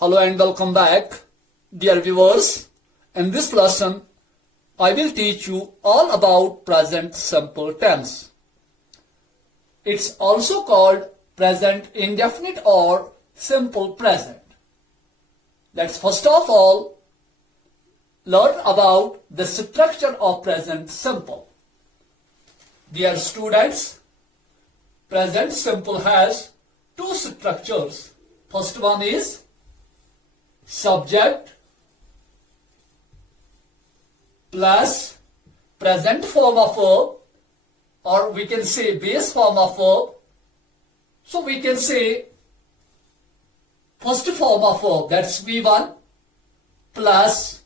Hello and welcome back, dear viewers. In this lesson, I will teach you all about present simple tense. It's also called present indefinite or simple present. Let's first of all learn about the structure of present simple. Dear students, present simple has two structures. First one is subject plus present form of verb, or we can say base form of verb. So we can say first form of verb, that's V1 plus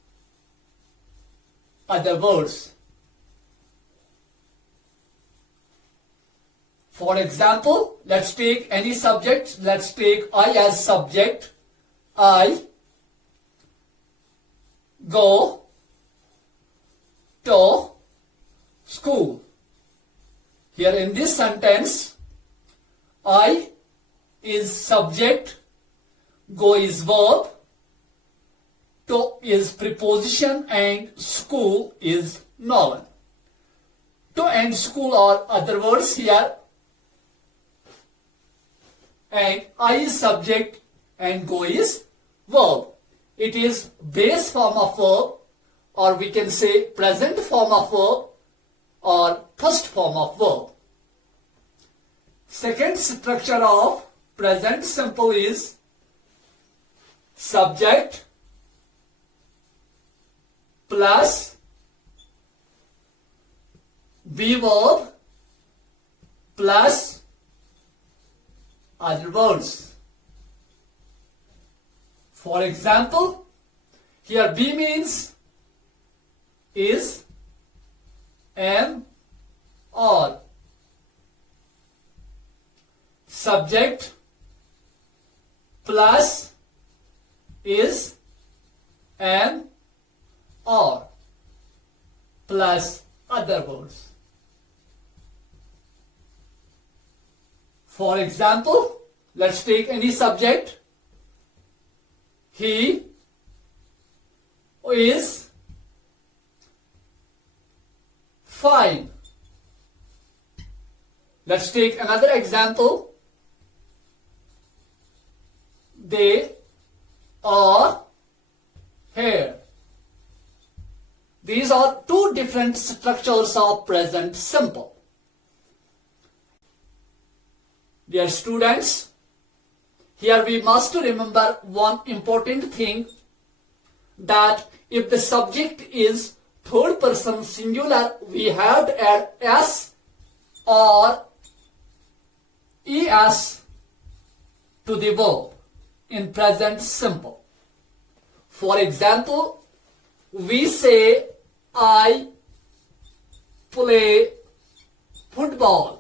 other words. For example, let's take any subject. Let's take I as subject. I go to school. Here in this sentence, I is subject, go is verb, to is preposition, and school is noun. To and school are other words here, and I is subject and go is verb. It is base form of verb, or we can say present form of verb, or first form of verb. Second structure of present simple is subject plus be verb plus other words. For example, here be means is, am, or. Subject plus is, am, or plus other words. For example, let's take any subject. He is fine. Let's take another example. They are here. These are two different structures of present simple. Dear students, here we must remember one important thing, that if the subject is third person singular, we have to add s or es to the verb in present simple. For example, we say I play football.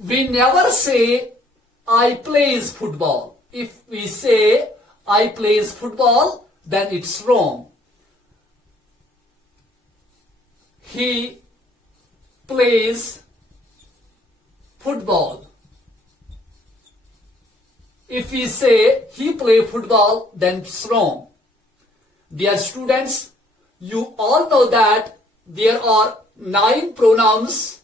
We never say I plays football. If we say I plays football, then it's wrong. He plays football. If we say he play football, then it's wrong. Dear students, you all know that there are 9 pronouns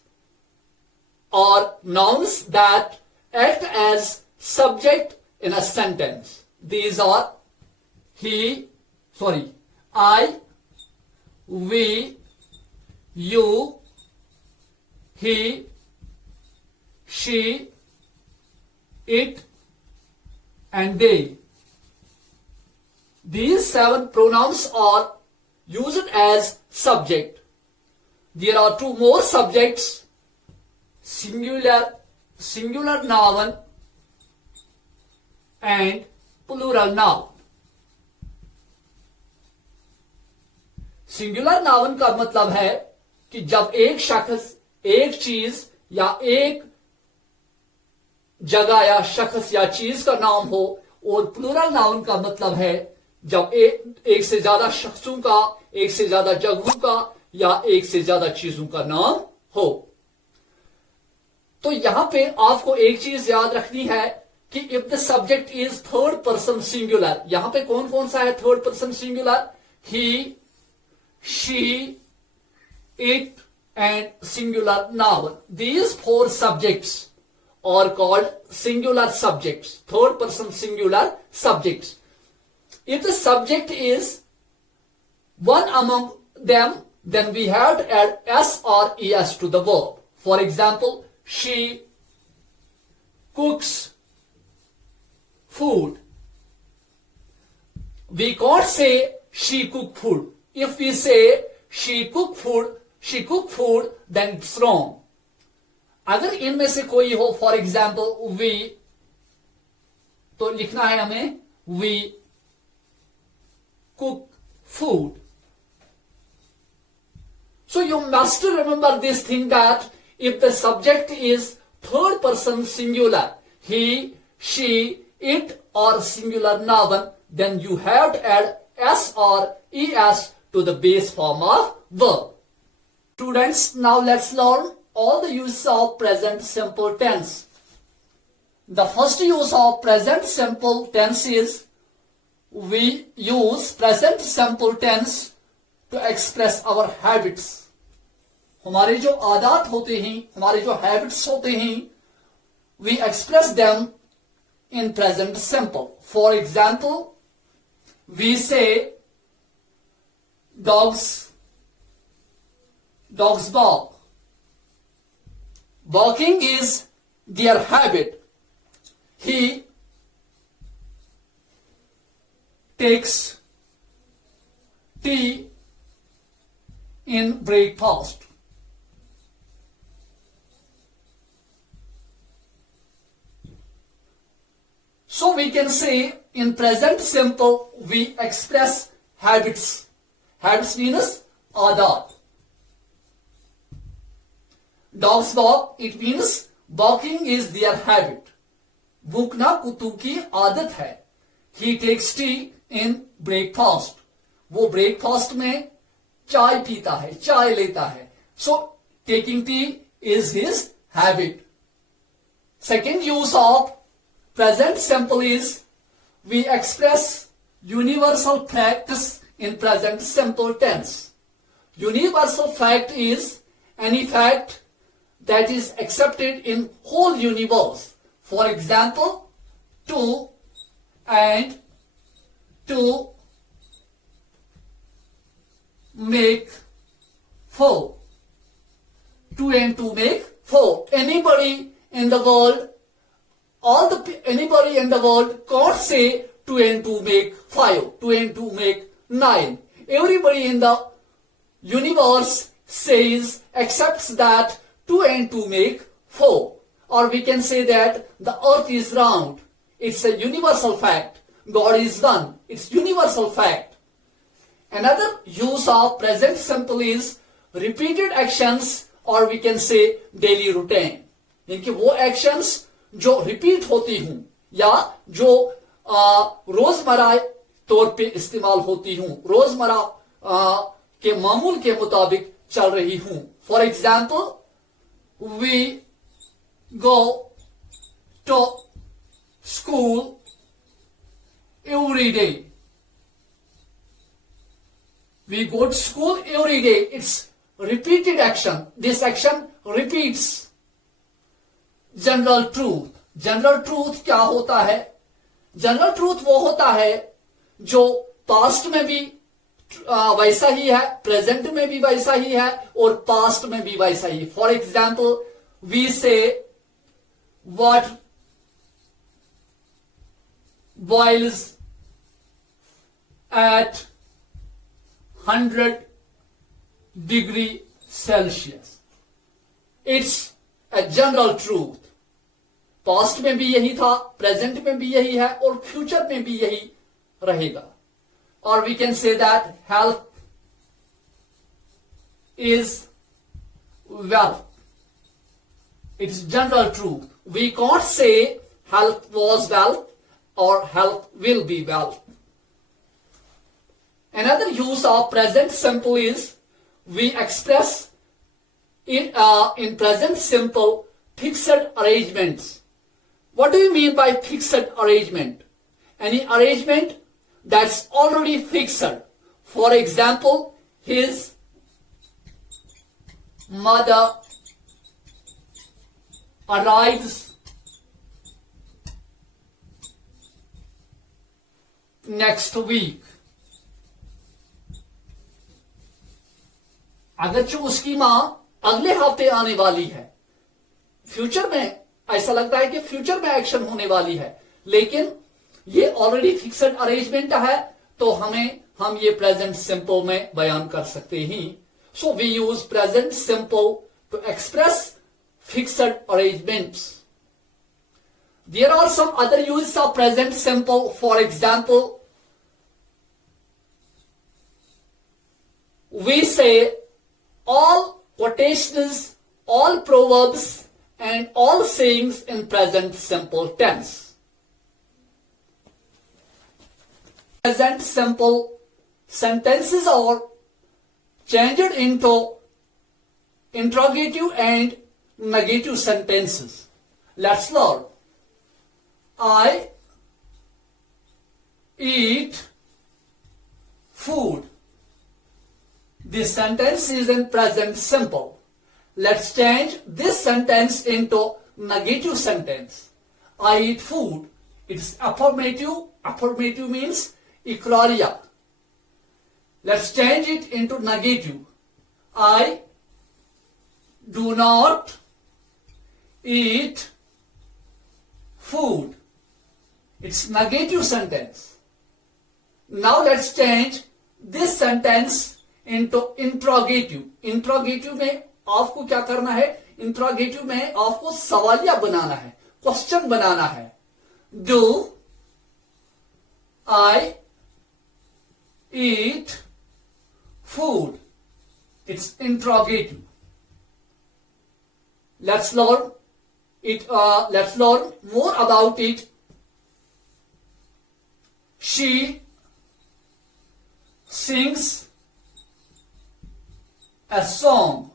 or nouns that act as subject in a sentence. These are I, we, you, he, she, it, and they. These 7 pronouns are used as subject. There are 2 more subjects, singular noun and plural noun. Singular noun का मतलब है कि जब एक शख्स, एक चीज या एक जगह या शख्स या चीज का नाम हो, और प्लूरल नाउन का मतलब है जब एक से ज्यादा शख्सों का, एक से ज्यादा जगहों का या एक से ज्यादा चीजों का नाम हो। तो यहां पे आपको एक चीज याद रखनी है कि if the subject is third person singular, यहां पे कौन कौन सा है third person singular? He, she, it and singular noun. These four subjects are called singular subjects, third person singular subjects. If the subject is one among them, then we have to add s or es to the verb. For example, she cooks food. We can't say she cook food. If we say she cook food, then it's wrong. अगर इनमें से कोई हो, for example we, तो लिखना है हमें we cook food. So you must remember this thing that if the subject is third person singular, he, she, it or singular noun, then you have to add s or es to the base form of verb. Students, now let's learn all the uses of present simple tense. The first use of present simple tense is we use present simple tense to express our habits. हमारे जो आदत होते हैं, हमारे जो habits होते हैं, we express them in present simple. For example, we say dogs bark. Barking is their habit. He takes tea in breakfast. So we can say in present simple we express habits. Habits means adat. Dogs bark, it means barking is their habit. भूखना कुत्तों की आदत है. He takes tea in breakfast. वो breakfast में चाय पीता है, चाय लेता है. So taking tea is his habit. Second use of present simple is we express universal facts in present simple tense. Universal fact is any fact that is accepted in whole universe. For example, 2 and 2 make 4. 2 and 2 make 4. Anybody in the world anybody in the world can't say 2 and 2 make 5, 2 and 2 make 9. Everybody in the universe accepts that 2 and 2 make 4. Or we can say that the earth is round. It's a universal fact. God is one. It's universal fact. Another use of present simple is repeated actions, or we can say daily routine. यानी कि वो actions जो repeat होती हूं या जो रोजमर्रा तौर पे इस्तेमाल होती हूं, रोजमर्रा के मामूल के मुताबिक चल रही हूं. For example, we go to school every day. We go to school every day. It's repeated action. This action repeats. General truth. General truth क्या होता है? जनरल ट्रूथ वो होता है जो पास्ट में भी वैसा ही है, प्रेजेंट में भी वैसा ही है और पास्ट में भी वैसा ही. For example, we say what boils at 100 degree Celsius. It's a general truth. पास्ट में भी यही था, प्रेजेंट में भी यही है और फ्यूचर में भी यही रहेगा. और we can say that health is wealth. It's general truth. We can't say health was wealth और health will be wealth. Another use of present simple is we express in present simple fixed arrangements. What do you mean by fixed arrangement? Any arrangement that's already fixed. For example, his mother arrives next week. अगरचे उसकी मां अगले हफ्ते आने वाली है, future में ऐसा लगता है कि फ्यूचर में एक्शन होने वाली है, लेकिन ये ऑलरेडी फिक्स्ड अरेंजमेंट है, तो हम ये प्रेजेंट सिंपल में बयान कर सकते हैं. So we use present simple to express fixed arrangements. There are some other uses of present simple. For example, we say all quotations, all proverbs, and all sayings in present simple tense. Present simple sentences are changed into interrogative and negative sentences. Let's learn. I eat food. This sentence is in present simple. Let's change this sentence into negative sentence. I eat food. It's affirmative. Affirmative means ecloria. Let's change it into negative. I do not eat food. It's negative sentence. Now let's change this sentence into interrogative. Interrogative में आपको क्या करना है? Interrogative में आपको सवालिया बनाना है, question बनाना है. Do I eat food? It's interrogative. Let's learn more about it. She sings a song.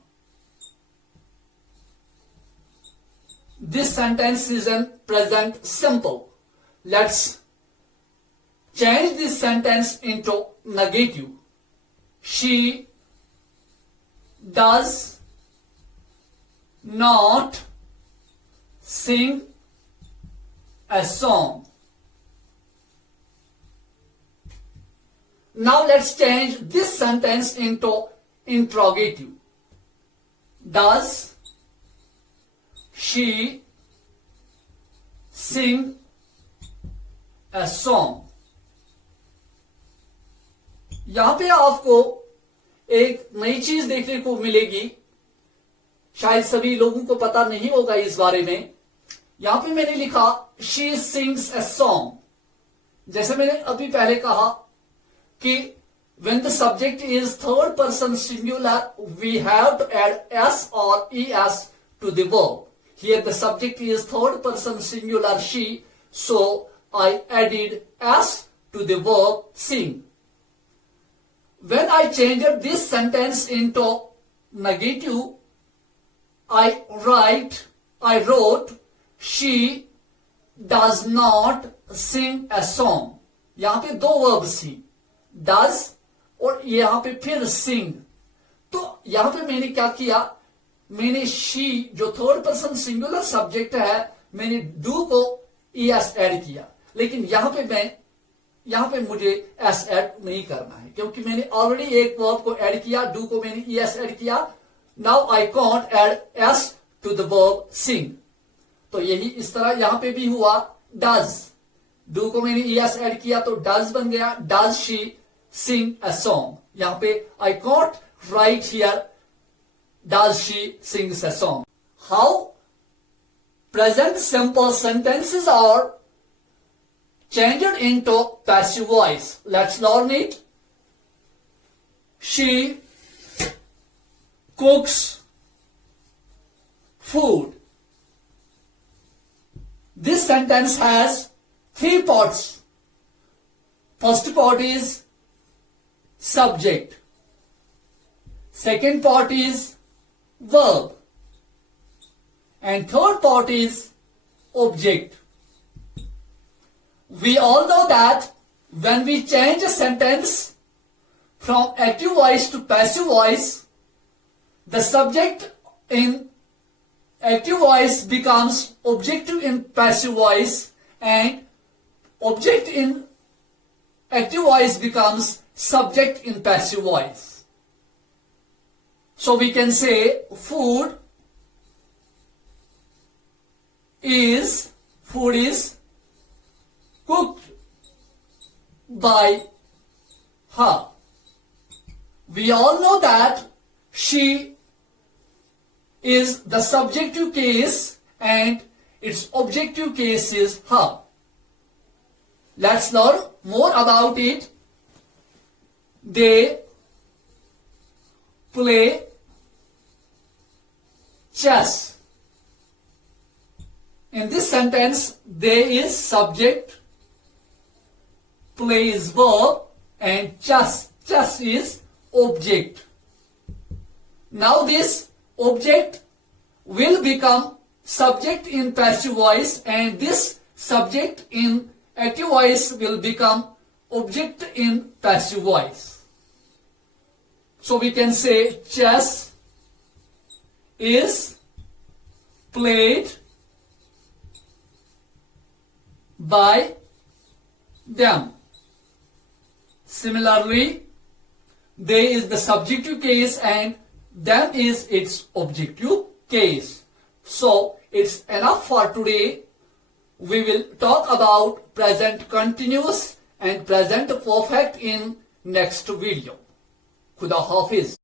This sentence is in present simple. Let's change this sentence into negative. She does not sing a song. Now let's change this sentence into interrogative. Does she sing a song? यहां पे आपको एक नई चीज देखने को मिलेगी, शायद सभी लोगों को पता नहीं होगा इस बारे में. यहां पे मैंने लिखा she sings a song. जैसे मैंने अभी पहले कहा कि when the subject is third person singular, we have to add s or es to the verb. Here the subject is third person singular she, so I added s to the verb sing. When I changed this sentence into negative, I wrote she does not sing a song. यहां पे दो verbs थी, does और यहां पे फिर sing. तो यहां पे मैंने क्या किया, मैंने she जो थर्ड पर्सन सिंगुलर सब्जेक्ट है, मैंने do को es ऐड किया. लेकिन यहां पे मुझे s ऐड नहीं करना है, क्योंकि मैंने ऑलरेडी एक वर्ब को ऐड किया, do को मैंने es ऐड किया. Now I can't add s to the verb sing. तो यही इस तरह यहां पे भी हुआ. does, do को मैंने es ऐड किया तो does बन गया. does she sing a song? यहां पे I can't write here does she sings a song. How present simple sentences are changed into passive voice. Let's learn it. She cooks food. This sentence has three parts. First part is subject. Second part is verb. And third part is object. We all know that when we change a sentence from active voice to passive voice, the subject in active voice becomes objective in passive voice, and object in active voice becomes subject in passive voice. So we can say food is cooked by her. We all know that she is the subjective case and its objective case is her. Let's learn more about it. They play chess. In this sentence, they is subject, play is verb, and chess is object. Now this object will become subject in passive voice, and this subject in active voice will become object in passive voice. So we can say chess is played by them. Similarly, they is the subjective case and them is its objective case. So it's enough for today. We will talk about present continuous and present perfect in next video. Khuda Hafiz.